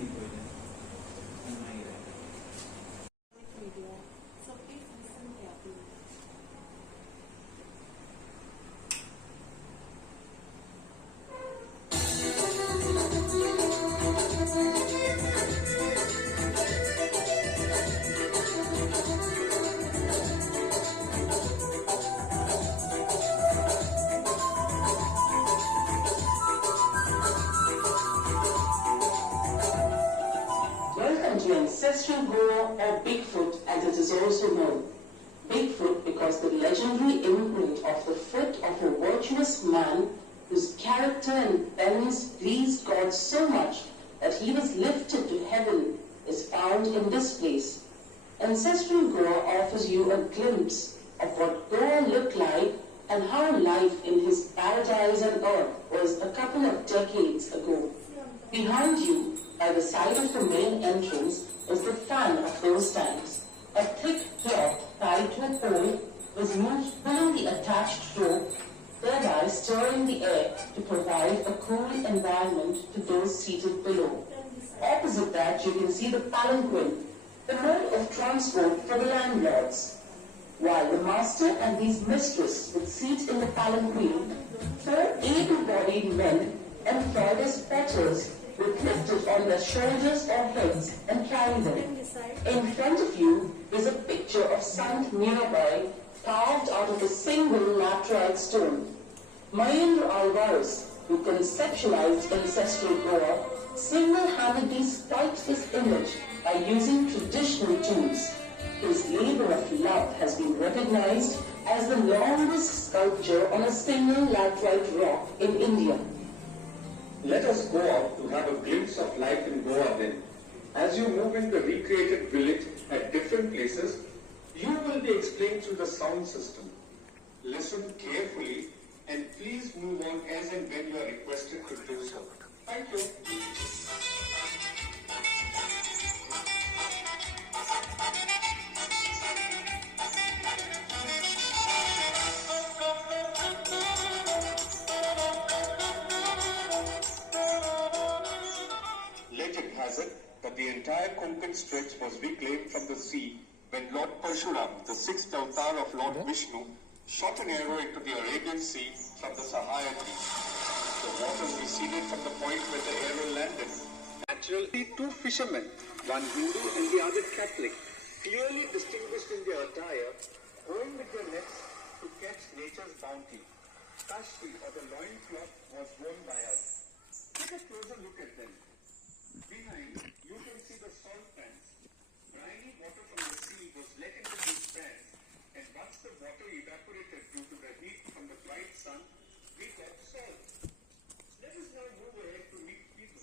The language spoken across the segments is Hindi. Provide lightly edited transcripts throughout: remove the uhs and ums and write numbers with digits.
Media. So please listen carefully. Welcome to Ancestral Goa, or Bigfoot as it is also known. Bigfoot because the legendary imprint of the foot of a virtuous man whose character and penance pleased God so much that he was lifted to heaven is found in this place. Ancestral Goa offers you a glimpse of what Goa looked like and how life in his paradise on earth was a couple of decades ago. Behind you, by the side of the main entrance, is the fan of those times. A thick cloth tied to a pole was moved pulling the attached rope, thereby stirring the air to provide a cool environment to those seated below. Opposite that, you can see the palanquin, the mode of transport for the landlords. While the master and his mistress would seat in the palanquin, four able-bodied men employed as porters would lift it on their shoulders or heads and carry them. In front of you is a picture of Sant Mirabai carved out of a single laterite stone. Mayendra Alvarez, who conceptualized ancestral Goa, single-handedly sculpted this image by using traditional tools. His labor of love has been recognized as the longest sculpture on a single laterite rock in India. Let us go out to have a glimpse of life in Goa then. As you move in the recreated village at different places, you will be explained through the sound system. Listen carefully and please move on as and when you are requested to do so. Thank you. Legend has it that the entire Konkan stretch was reclaimed from the sea when Lord Parshuram, the sixth avatar of Lord Vishnu, shot an arrow into the Arabian Sea from the Sahyadri. The waters receded from the point where the arrow landed. Naturally, two fishermen, one Hindu and the other Catholic, clearly distinguished in their attire, going with their nets to catch nature's bounty. Kashti, or the loincloth, was worn by us. Take a closer look at them. Behind, you can see the salt pans. Briny water from the sea was let into these pans, and once the water evaporated due to the heat from the bright sun, we got salt. Let us now move ahead to meet people.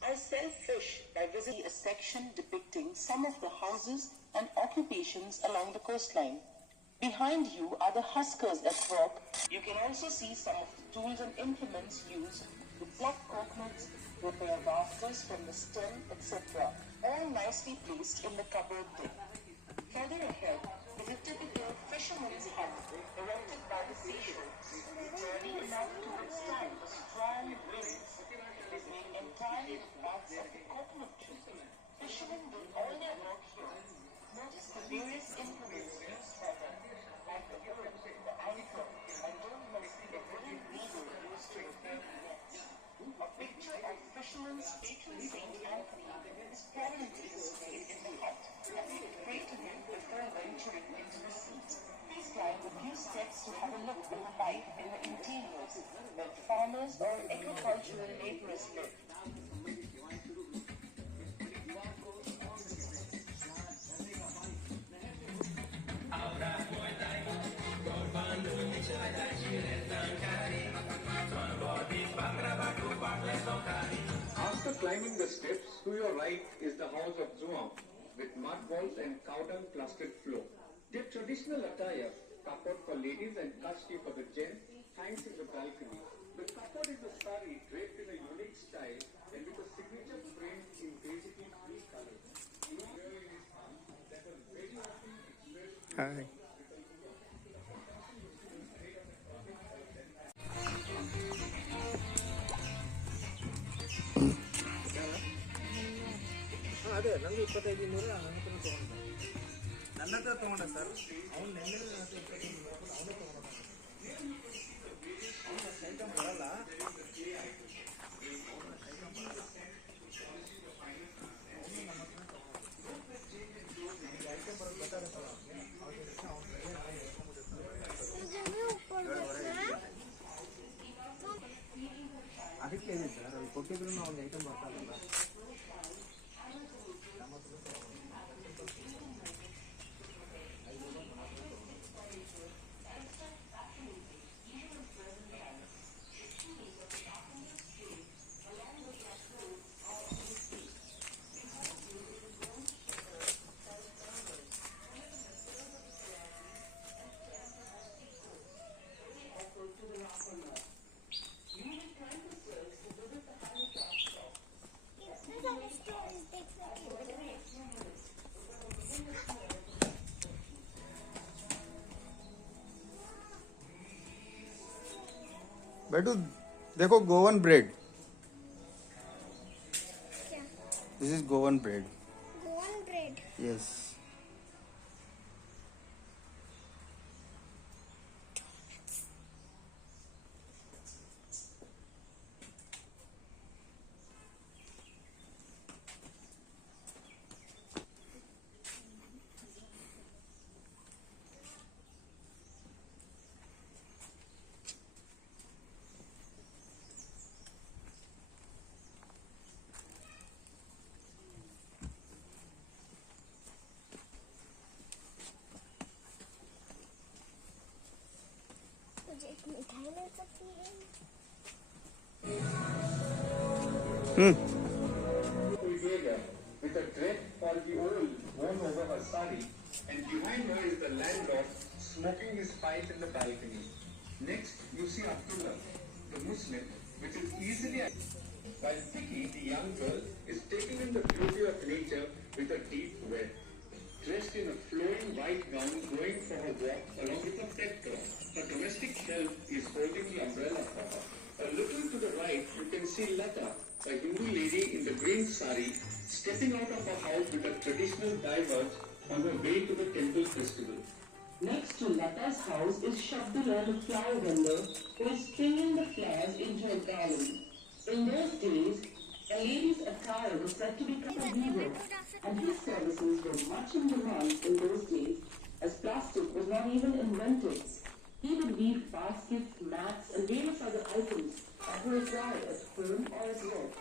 I sell fish by visiting a section depicting some of the houses and occupations along the coastline. Behind you are the huskers at work. You can also see some of the tools and implements used to pluck coconuts, repair rafters from the stem, etc. All nicely placed in the cupboard there. Further ahead is a typical fisherman's hut erected by the seashore, sturdy enough to withstand the strong winds. It is made entirely of barks of the coconut tree. Fishermen do all their work here. Notice the various implements used by them, like the hook, the anchor, and don't miss the wooden needle used to repair the nets. A picture of fisherman's patron Saint Anthony is prominently displayed in the hut, and we pray to him before venturing into the sea. Please climb a few steps to have a look at the life in the interiors, where farmers or agricultural laborers live. After climbing the steps, to your right is the house of Zuam, with mud walls and cow dung plastered floor. Their traditional attire, kapot for ladies and kashti for the gents, hangs in the balcony. The kapot is a sari draped in a unique style and with a signature print in basically three colors. Here in his palm, that was very often expressed. Hi. ನಂಗೆ 25 ಇನ್ನೂರು ನನ್ನ ಹತ್ರ ತೊಗೊಂಡ. ನನ್ನ ಹತ್ರ ತೊಗೊಂಡ ಸರ್. ಅವ್ನು ನೆನ್ನೆ ನನ್ನ ಹತ್ರ 25 ಇನ್ನೂರು ಅವನೇ ತೊಗೊಂಡ. ಅವನ ಐಟಮ್ ಬರಲ್ಲ. ಅದಕ್ಕೆ ಇದೆ ಸರ್, ಅದು ಕೊಟ್ಟಿದ್ರು ಒಂದು ಐಟಮ್ ಬರ್ತಾರಲ್ಲ. बेटू देखो Goan bread. This is Goan bread. Goan bread. Yes. मुझे एक मिठाई मिल सकती है? With a drape for the oil worn over her sari, and behind her is the landlord smoking his pipe in the balcony. Next, you see Abdullah, the Muslim, which is easily while Vicky, the young girl, is taking in the beauty of nature with a deep wear. Dressed in a flowing white gown, going for her walk along with a pet dog. Her domestic help is holding the umbrella for her. A little to the right, you can see Lata, a Hindu lady in the green sari, stepping out of her house with a traditional diverge on her way to the temple festival. Next to Lata's house is Shabdullah, the flower vendor, who is stringing the flowers into a garland. In those days, a lady's attire was said to be a weaver, and his services were much in demand in those days, as plastic was not even invented. He would weave baskets, mats, and various other items that were required at home or at work.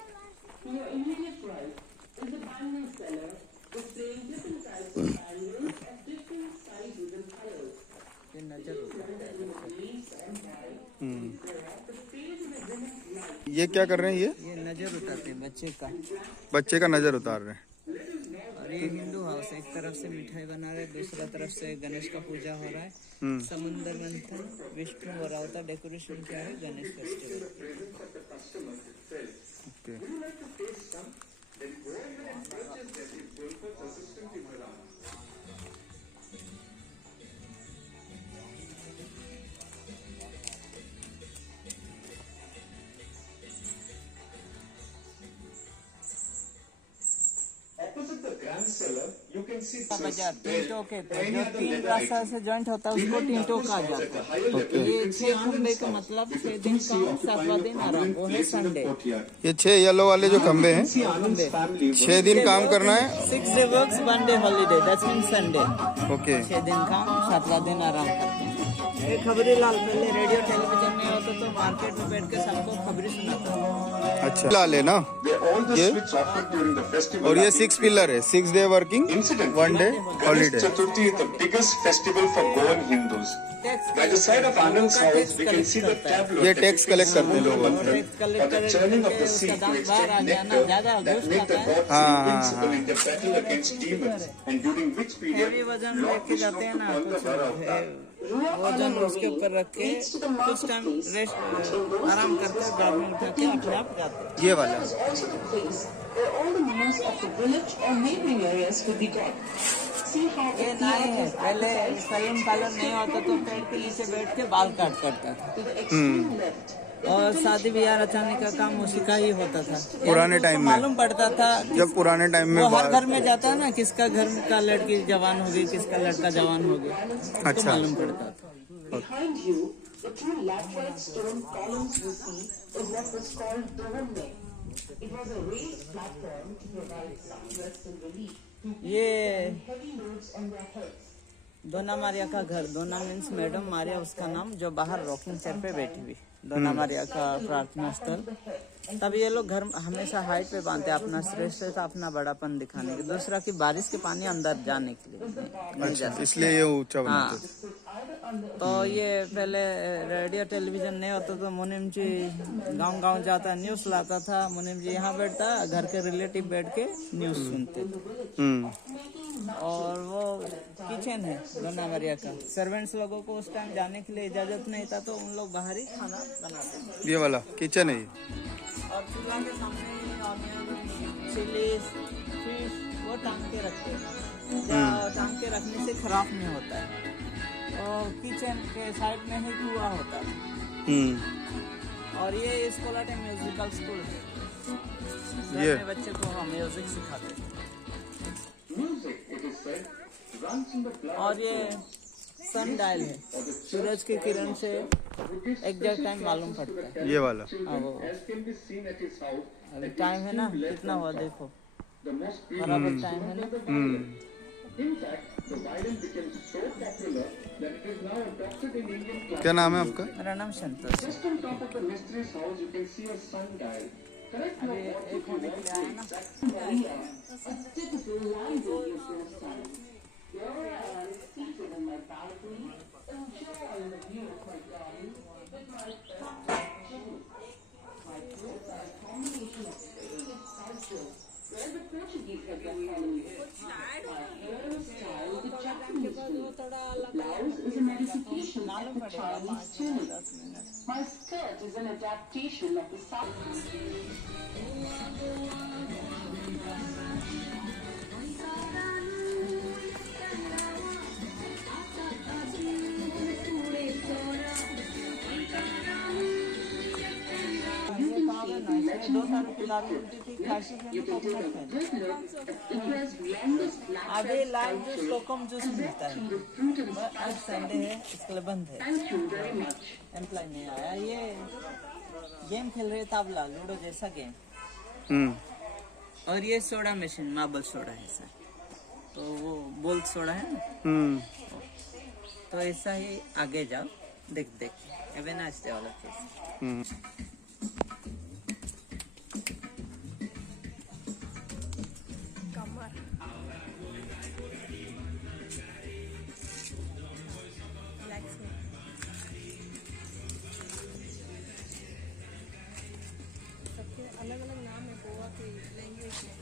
To your immediate right is the bangle seller, displaying different types of bangles of different sizes and colors. ये नजर ये क्या कर रहे हैं? ये नजर उतारते हैं बच्चे का नजर उतार रहे हैं. और ये हिंदू हाउस है, एक तरफ से मिठाई बना रहे हैं, दूसरा तरफ से गणेश का पूजा हो रहा है. समुद्र मंथन, विष्णु और अवतार डेकोरेशन किया है Ganesh festival. Okay. Opposite the grand cellar, you can see बाजार टींटों के जो तीन रास्ता से जॉइंट होता है उसको टींटों कहा जाता है. ये 6 खंबे का मतलब 6 दिन काम 7वां दिन आराम, वो है संडे. ये 6 येलो वाले जो खंबे हैं, 6 दिन काम करना है. 6 day works 1 day holiday, that's means Sunday. Okay. 6 दिन काम 7वां दिन आराम करते हैं. ये खबरी लाल पहले रेडियो टेलीविजन नहीं होता तो मार्केट में बैठ के सबको खबरी सुनाता था. अच्छा लाल है ना ये. और ये 6 पिलर है. 6 day working, 1 day holiday. Chaturthi is the biggest festival for Goan Hindus. By the side of Anand's house, we can see the tableau. ये टैक्स कलेक्ट करते हैं लोग. or the churning of the sea to extract nectar that made the gods invincible in their battle against demons, and during which heavy period वजन Lord लेके जाते हैं Vishnu ना, took on the कुछ Vara avatar. वजन उसके ऊपर रख के कुछ टाइम रेस्ट आराम करते हैं, बाद में उठा के अपने आप जाते हैं. ये वाला. was also the place where all the news of the village or neighboring areas could be got. See how ये नाई है, पहले सैलून पार्लर नहीं होता तो पेड़ के नीचे बैठ के बाल काट करता था. to the extreme left और शादी ब्याह रचाने का काम उसी का ही होता था। पुराने उसको टाइम में मालूम पड़ता था जब पुराने टाइम में वो हर घर में जाता है ना, किसका घर का लड़की जवान हो गई, किसका लड़का जवान हो गया, उसको अच्छा। मालूम पड़ता था। Behind you, the two laterite stone columns you see is what was called Dohonne. It was a raised platform to provide some rest and relief to ये heavy loads on their heads. दोना मारिया का घर, दोना मीन्स मैडम मारिया उसका नाम, जो बाहर रॉकिंग चेयर पे बैठी हुई, दोना मारिया का प्रार्थना स्थल। तब ये लोग घर हमेशा हाइट पे बांधते, अपना श्रेष्ठता, अपना बड़ापन दिखाने के, दूसरा की बारिश के पानी अंदर जाने के लिए नहीं जा सकता। इसलिए ये ऊंचा हाँ, बनाते थे। तो ये पहले रेडियो टेलीविजन नहीं होता तो मुनीम जी गांव जाता, न्यूज़ लाता था, मुनीम जी यहाँ बैठता, घर के रिलेटिव बैठ के न्यूज़ सुनते थे। और वो किचन है दोना मारिया का, सर्वेंट्स लोगों को उस टाइम जाने के लिए इजाजत नहीं था, तो उन लोग बाहर ही खाना बनाते थे। ये वाला किचन है ये। और चूल्हा के सामने ऑनियन, चिलीज, फिश वो टांग के रखते हैं, टांग के रखने से खराब नहीं होता है। और किचन के साइड में ही कुआं होता था। और ये स्कूल है, म्यूजिकल स्कूल है, ये घर में बच्चे को हम म्यूजिक सिखाते हैं। और ये सन डायल है, सूरज की किरण से एग्जैक्ट टाइम मालूम पड़ता है। ये वाला वो अभी टाइम है ना, कितना हुआ देखो, बराबर टाइम है ना। क्या नाम है आपका? मेरा नाम संतोष है। अभी एक होने के लिए आया ना। Blouse is a modification of the Chinese tunic. My skirt is an adaptation of the South. दो साल की दारू मिलती थी, खासी में तो अभी लाइम जूस, कोकम जूस मिलता है। आज संडे है, इसके लिए बंद है, एम्प्लॉय नहीं आया। ये गेम खेल रहे ताबला, लूडो जैसा गेम। और ये सोडा मशीन, मार्बल सोडा है सर, तो वो बोल्ट सोडा है ना, तो ऐसा ही आगे जाओ, देख एवे नाचते वाला चीज। अलग अलग नाम है गोवा के लैंग्वेज में।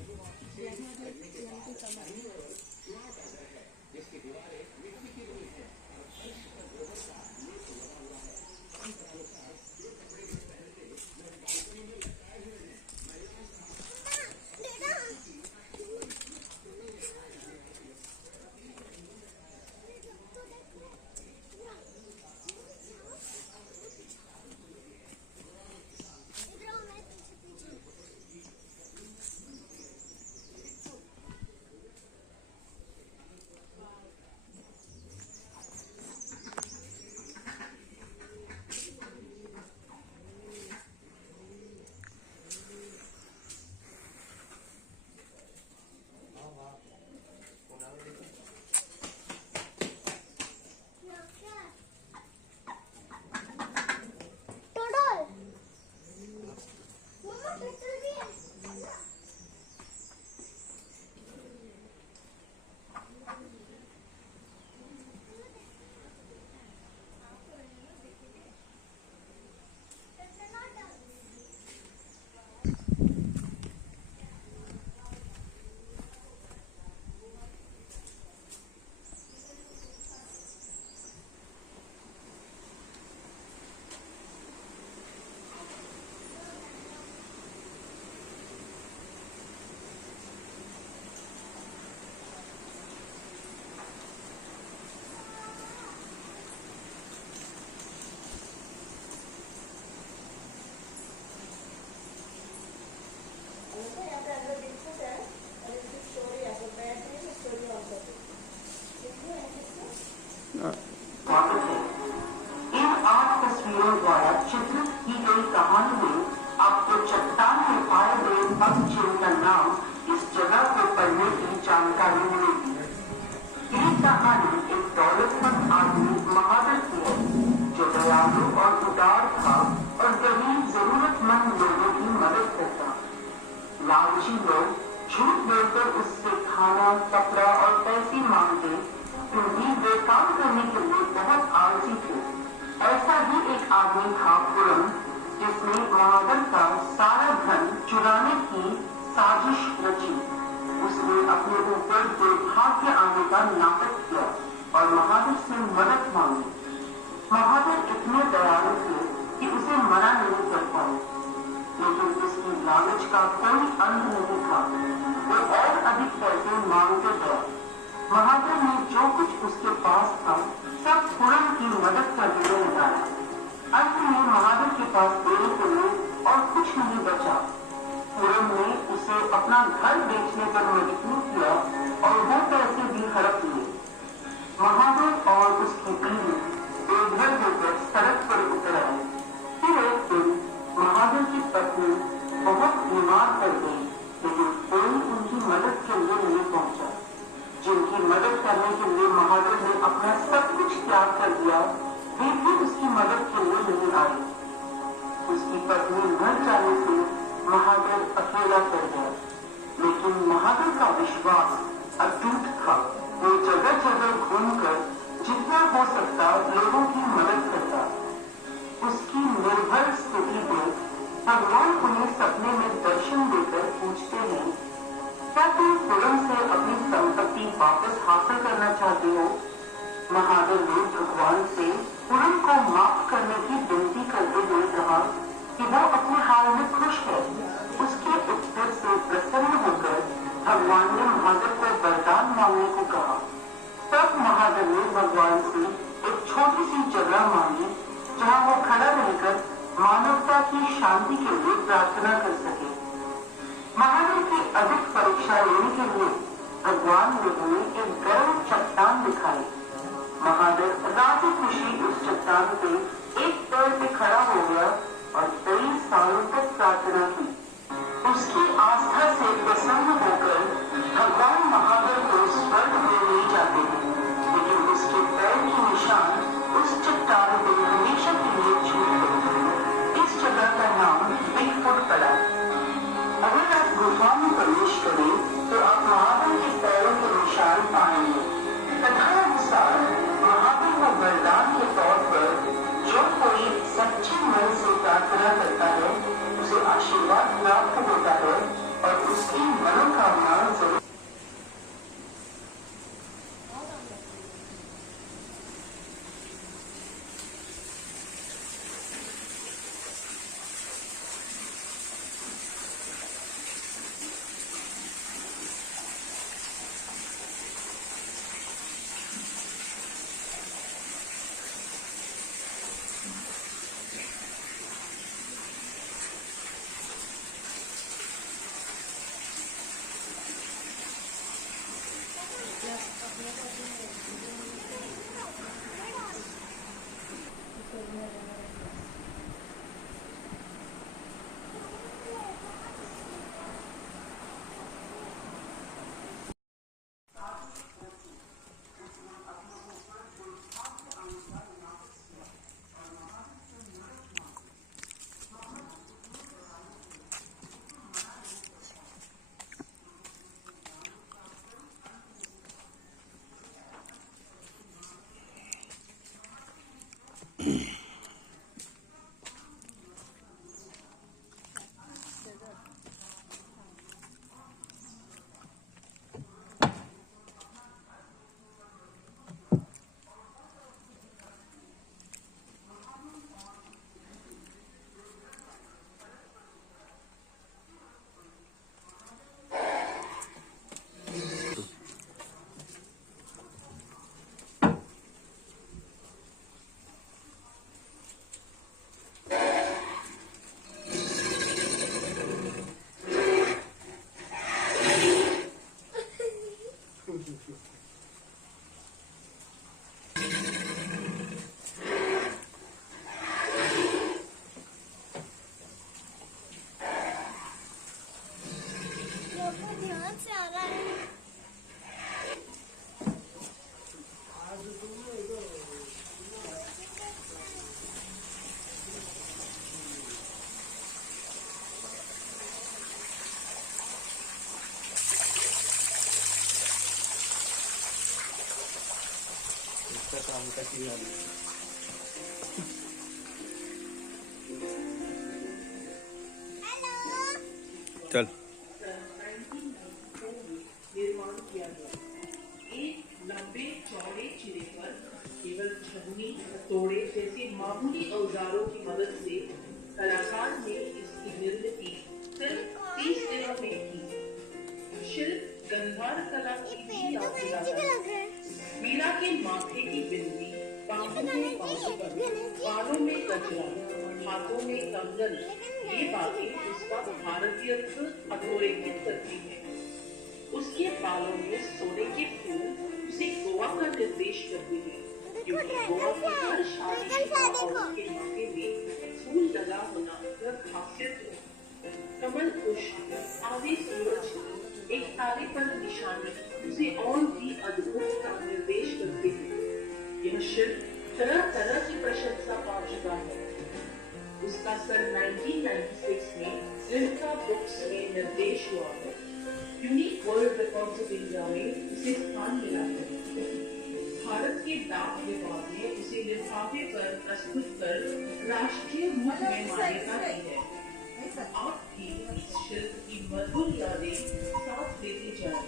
चित्रित की गई कहानी में आपको चट्टान में पाए गए पक्षियों का नाम इस जगह को पढ़ने की जानकारी मिलेगी। ये कहानी एक दौलतमंद आदमी महादर की है जो दयालु और उदार था और गरीब जरूरतमंद लोगों की मदद करता। लालची लोग झूठ बोलकर उससे खाना, कपड़ा और पैसे मांगते क्योंकि वे काम करने के लिए बहुत आलसी थे। ऐसा ही एक आदमी था पुरम, जिसने महादर का सारा धन चुराने की साजिश रची। उसने अपने ऊपर दुर्भाग्य आने का नाटक किया और महादर से मदद मांगी। महादर इतने दयालु थे कि उसे मना नहीं कर पाए, लेकिन उसकी लालच का कोई अंत नहीं था। वो और अधिक पैसे मांगते गया। महादर ने जो कुछ उसके पास था सब पुरम की मदद करने में लगाया। अंत में महादर के पास देने के लिए और कुछ नहीं बचा। पुरम ने उसे अपना घर बेचने पर मजबूर किया और वो पैसे भी हड़प लिए। महादर और उसकी बीवी बेघर होकर सड़क पर उतर आए। फिर एक दिन महादर की पत्नी बहुत बीमार पड़ गई, लेकिन कोई उनकी मदद के लिए नहीं पहुंचा। जिनकी मदद करने के लिए महादर ने अपना सब कुछ त्याग कर दिया, वे भी उसकी मदद के लिए नहीं आए। उसकी पत्नी मर जाने से महादर अकेला पड़ गया, लेकिन महादर का विश्वास अटूट था। वो जगह जगह घूमकर जितना हो सकता लोगों की मदद करता। उसकी निर्भर स्थिति में भगवान उन्हें सपने में दर्शन देकर पूछते हैं, क्या तुम पुरम से अपनी संपत्ति वापस हासिल करना चाहते हो? महादर ने भगवान से पुरम को माफ करने की विनती करते हुए कहा कि वो अपने हाल में खुश है। उसके उत्तर से प्रसन्न होकर भगवान ने महादर को वरदान मांगने को कहा। तब महादर ने भगवान से एक छोटी सी जगह मांगी जहाँ वो खड़ा रहकर मानवता की शांति के लिए प्रार्थना कर सके। महादर की अधिक परीक्षा लेने के लिए भगवान ने उन्हें एक गर्म चट्टान दिखाई। महादर राजी खुशी उस चट्टान पे एक पैर पे खड़ा हो गया और कई सालों तक प्रार्थना की। उसकी आस्था से प्रसन्न होकर भगवान महादर को स्वर्ग में ले जाते हैं, लेकिन उसके पैर के निशान उस चट्टान को हमेशा के लिए छूट गए। इस जगह का नाम बिग फुट पड़ा। अगर आप गुफा में प्रवेश करें तो आप महादेव के पैरों के निशान पाएंगे। कथानुसार महादेव को वरदान के तौर पर जो कोई सच्चे मन से प्रार्थना करता है उसे आशीर्वाद प्राप्त होता है और उसकी मनोकामना जरूर। चल निर्माण किया गया। एक लंबे चौड़े सिरे पर केवल छन्नी, हथौड़े जैसे मामूली औजारों की मदद से कलाकार ने इसकी निर्मिती सिर्फ 30 दिनों में की। शिल्प गंधार कला की भी याद दिलाता है। मीरा के माथे की बिंदी, बाहों में बाजूबंद, बालों में गजरा, हाथों में कंगन, ये बातें उसका भारतीयत्व अधोरेखित करती हैं। उसके बालों में सोने के फूल उसे गोवा का निर्देश करते हैं, क्योंकि गोवा की हर शादी औरत के माथे में फूल लगा होना यह खासियत है। कमल पुष्प, आधे सूरज, एक तारे पर निशानी उसे और भी अद्भुत का निर्देश करते हैं। यह शिल्प तरह तरह की प्रशंसा पा चुका है। उसका सन 1996 में लिम्का बुक्स में निर्देश हुआ है। Unique world records of India में उसे स्थान मिला है। भारत के डाक विभाग ने उसे लिफाफे पर प्रस्तुत कर राष्ट्रीय रूप में मान्यता दी है। आप भी इस शिल्प की मधुर यादें साथ लेते जाएं।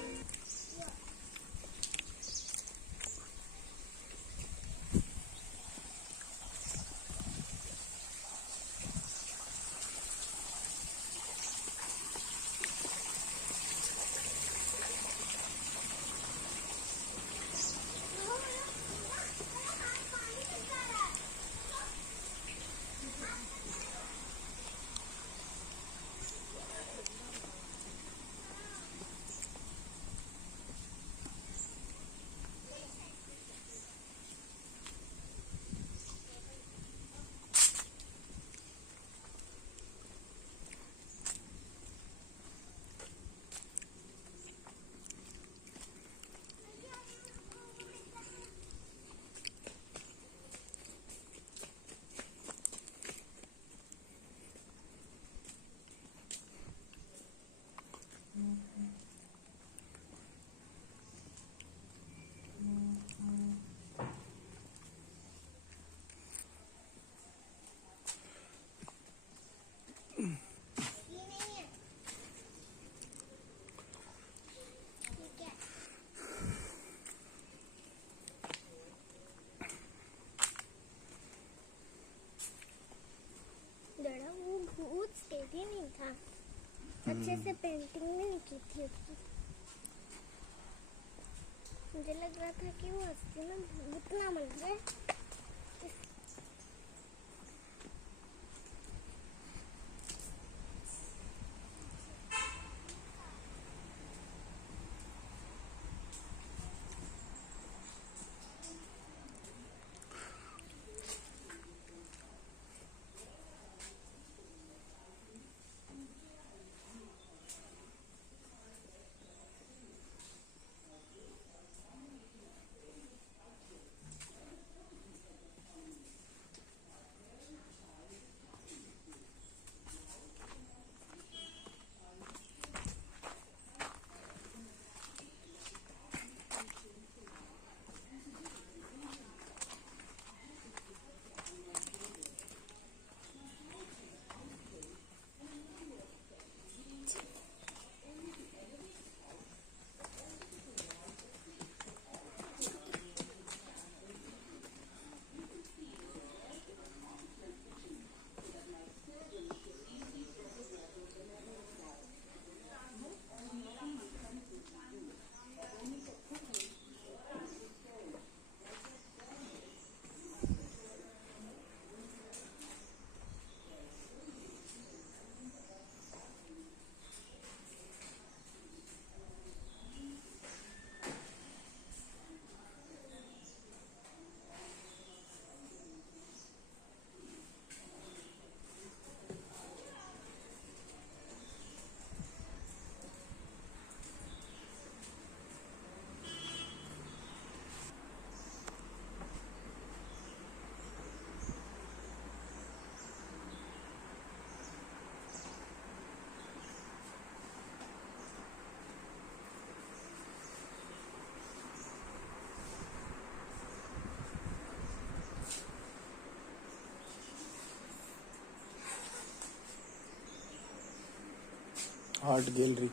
स्टेडी नहीं था, अच्छे से पेंटिंग नहीं की थी उसकी। मुझे लग रहा था कि वो असली में भूत ना बन जाए। Art gallery.